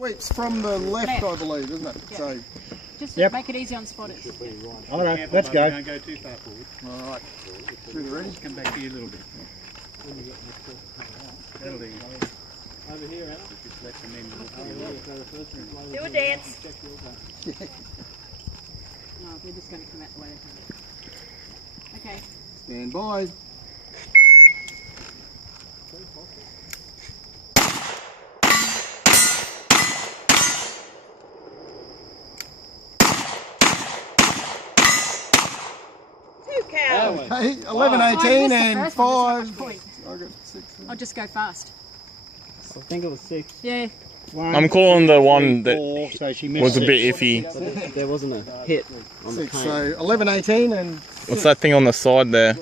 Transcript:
Sweeps from the left, I believe, isn't it? Yeah. So, Just Yep. make it easy on spotters. All right, let's go. Don't go too far forward. all right. Through the ready? Come back here a little bit. That'll do. Over here, Anna. Just let the men look for you. Do a dance. No, we're just going to come out the way they come. Okay. Stand by. Toukal. Okay, 11, I 18 missed the and first one, 5. just one I got 6. I'll just go fast. I think it was 6. Yeah. I'm calling the one that 4, so she missed was a 6. bit iffy. There wasn't a hit on the 6, paint. so 11, 18 and What's that thing on the side there?